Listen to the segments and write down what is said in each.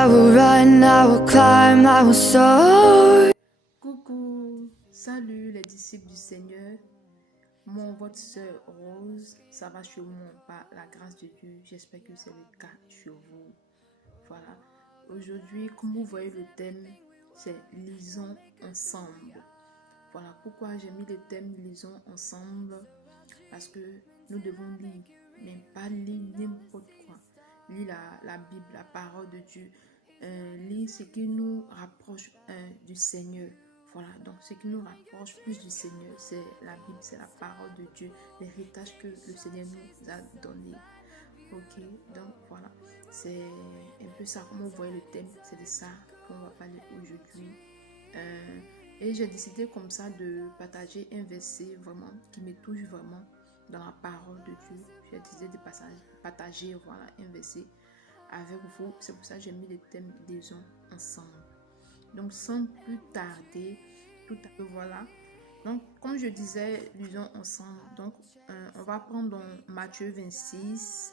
I will run, I will climb, I will soar. Coucou, salut les disciples du Seigneur. Votre sœur Rose, ça va sûrement par la grâce de Dieu. J'espère que c'est le cas chez vous. Voilà. Aujourd'hui, comme vous voyez le thème, c'est lisons ensemble. Voilà pourquoi j'ai mis le thème lisons ensemble. Parce que nous devons lire, mais pas lire n'importe quoi. Lire la Bible, la parole de Dieu. Lire ce qui nous rapproche du Seigneur. Voilà, donc ce qui nous rapproche plus du Seigneur, c'est la Bible, c'est la parole de Dieu, l'héritage que le Seigneur nous a donné. Ok, donc voilà, c'est un peu ça, comme vous voyez le thème, c'est de ça qu'on va parler aujourd'hui. Et j'ai décidé comme ça de partager un verset vraiment qui me touche vraiment dans la parole de Dieu. J'ai décidé de partager voilà, un verset avec vous. C'est pour ça que j'ai mis le thème lisons ensemble. Donc sans plus tarder, tout à fait voilà. Donc comme je disais, lisons ensemble. Donc on va prendre dans Matthieu 26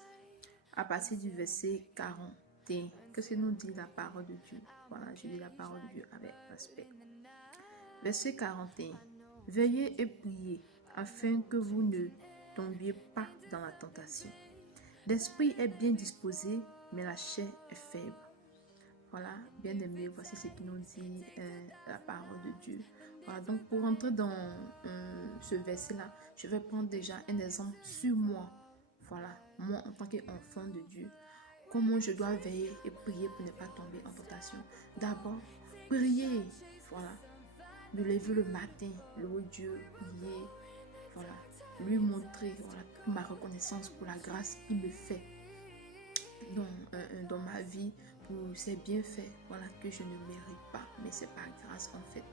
à partir du verset 41. Qu'est-ce que nous dit la parole de Dieu? Voilà, je lis la parole de Dieu avec respect. Verset 41. Veillez et priez afin que vous ne tombiez pas dans la tentation. L'esprit est bien disposé, mais la chair est faible. Voilà, bien aimé, voici ce qui nous dit la parole de Dieu. Voilà, donc pour entrer dans ce verset-là, je vais prendre déjà un exemple sur moi. Voilà, moi en tant qu'enfant de Dieu, comment je dois veiller et prier pour ne pas tomber en tentation. D'abord, prier, voilà, me lever le matin, louer Dieu, prier, voilà, lui montrer voilà, ma reconnaissance pour la grâce qu'il me fait dans ma vie, pour ses bienfaits, voilà, que je ne mérite pas, mais c'est par grâce en fait.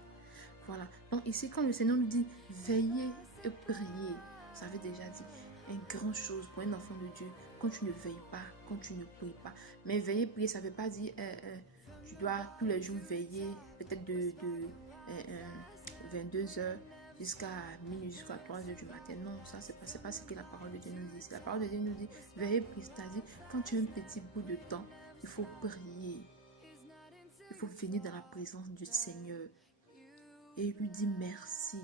Voilà, donc ici quand le Seigneur nous dit veiller et prier, ça veut déjà dire une grande chose pour un enfant de Dieu. Quand tu ne veilles pas, quand tu ne pries pas, mais veiller et prier, ça ne veut pas dire tu dois tous les jours veiller, peut-être de 22h jusqu'à minuit, jusqu'à 3h du matin. Non, ça c'est pas ce que la parole de Dieu nous dit. La parole de Dieu nous dit veiller et prier, c'est-à-dire quand tu as un petit bout de temps, il faut prier, il faut venir dans la présence du Seigneur et lui dire merci,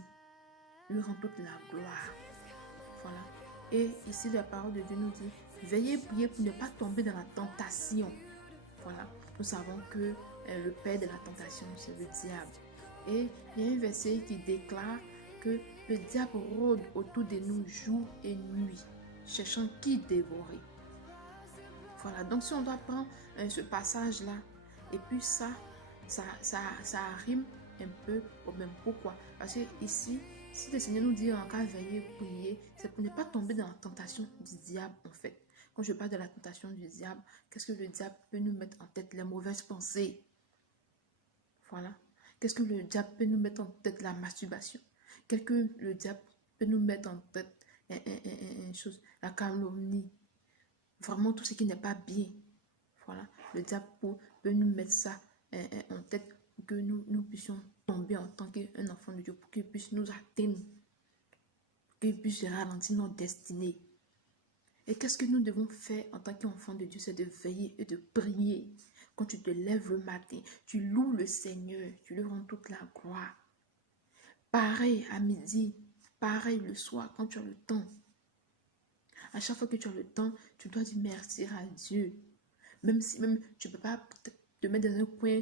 lui rendre toute la gloire. Voilà. Et ici, la parole de Dieu nous dit veillez et priez pour ne pas tomber dans la tentation. Voilà. Nous savons que le père de la tentation, c'est le diable. Et il y a un verset qui déclare que le diable rôde autour de nous jour et nuit, cherchant qui dévorer. Voilà. Donc, si on doit prendre ce passage-là, et puis ça rime un peu au même. Pourquoi? Parce que ici, si le Seigneur nous dit en cas veiller, prier, c'est pour ne pas tomber dans la tentation du diable en fait. Quand je parle de la tentation du diable, qu'est-ce que le diable peut nous mettre en tête? Les mauvaises pensées. Voilà. Qu'est-ce que le diable peut nous mettre en tête? La masturbation. Qu'est-ce que le diable peut nous mettre en tête? Une chose, la calomnie. Vraiment tout ce qui n'est pas bien. Voilà. Le diable peut nous mettre ça en tête pour que nous puissions tomber en tant qu'un enfant de Dieu, pour qu'il puisse nous atteindre, pour qu'il puisse ralentir notre destinée. Et qu'est-ce que nous devons faire en tant qu'enfant de Dieu? C'est de veiller et de prier. Quand tu te lèves le matin, tu loues le Seigneur, tu lui rends toute la gloire. Pareil à midi, pareil le soir quand tu as le temps. À chaque fois que tu as le temps, tu dois dire merci à Dieu. Même si tu ne peux pas te mettre dans un coin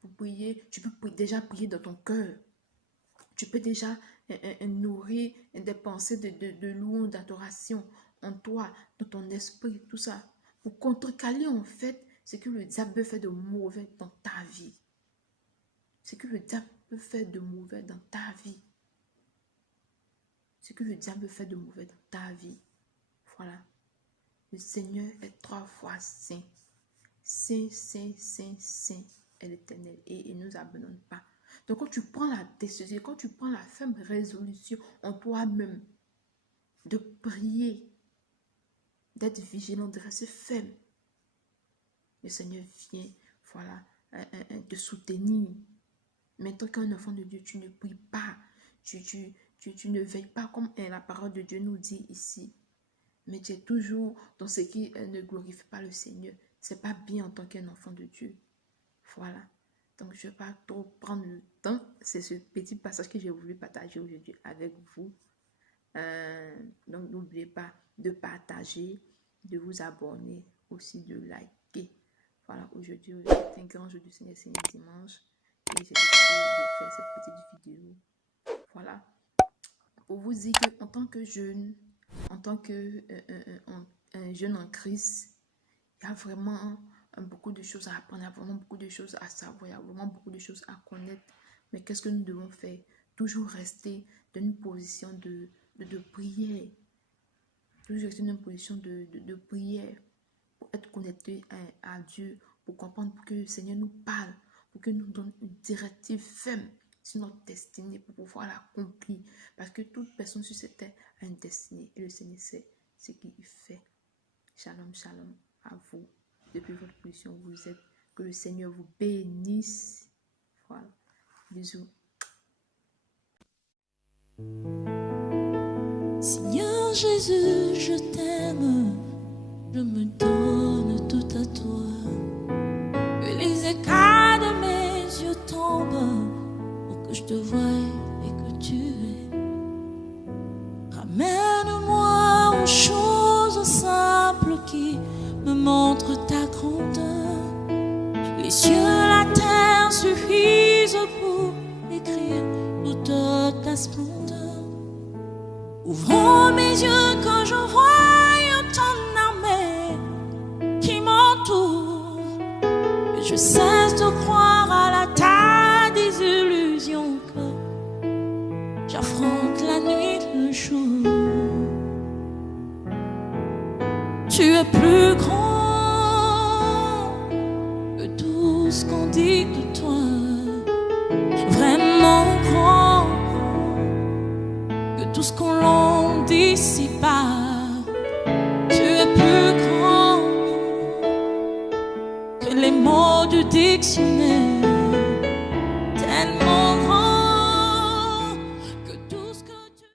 pour prier, tu peux déjà prier dans ton cœur. Tu peux déjà nourrir des pensées de louange, d'adoration en toi, dans ton esprit, tout ça. Pour contrecarrer en fait ce que le diable peut faire de mauvais dans ta vie. Ce que le diable peut faire de mauvais dans ta vie. Ce que le diable fait de mauvais dans ta vie. Voilà. Le Seigneur est 3 fois saint. Saint, saint, saint, saint est l'Éternel. Et il ne nous abandonne pas. Donc quand tu prends la décision, quand tu prends la ferme résolution en toi-même de prier, d'être vigilant, de rester ferme, le Seigneur vient, voilà, te soutenir. Mais toi, qu'un enfant de Dieu, tu ne pries pas, tu ne veilles pas comme la parole de Dieu nous dit ici. Mais tu es toujours dans ce qui ne glorifie pas le Seigneur. c'est pas bien en tant qu'un enfant de Dieu. Voilà. Donc, je ne vais pas trop prendre le temps. C'est ce petit passage que j'ai voulu partager aujourd'hui avec vous. Donc, n'oubliez pas de partager, de vous abonner, aussi de liker. Voilà, aujourd'hui, c'est un grand jour du Seigneur, c'est un dimanche. Et j'ai décidé de faire cette petite vidéo. Voilà. Pour vous dire qu'en tant que jeune, en tant que un jeune en Christ, il y a vraiment beaucoup de choses à apprendre, il y a vraiment beaucoup de choses à savoir, il y a vraiment beaucoup de choses à connaître. Mais qu'est-ce que nous devons faire? Toujours rester dans une position de prière. Toujours rester dans une position de prière pour être connecté à Dieu, pour comprendre, pour que le Seigneur nous parle, pour qu'il nous donne une directive ferme sur notre destinée, pour pouvoir l'accomplir. Parce que toute personne sur cette terre a une destinée et le Seigneur sait ce qu'il fait. Shalom, shalom à vous. Depuis votre position où vous êtes, que le Seigneur vous bénisse. Voilà. Bisous. Seigneur Jésus, je t'aime, je me donne tout à toi. Que les écailles de mes yeux tombent pour que je te voie et que tu es. Ramène-moi aux choses simples qui me montrent ta grandeur. Les cieux, la terre suffisent pour décrire toute ta splendeur. Ouvrons mes yeux quand je vois ton armée qui m'entoure. Et je cesse de croire à la taille des illusions que j'affronte la nuit, le jour. Tu es plus grand que tout ce qu'on dit de toi. Vraiment grand que tout ce qu'on dit ici-bas. Tu es plus grand que les mots du dictionnaire. Tellement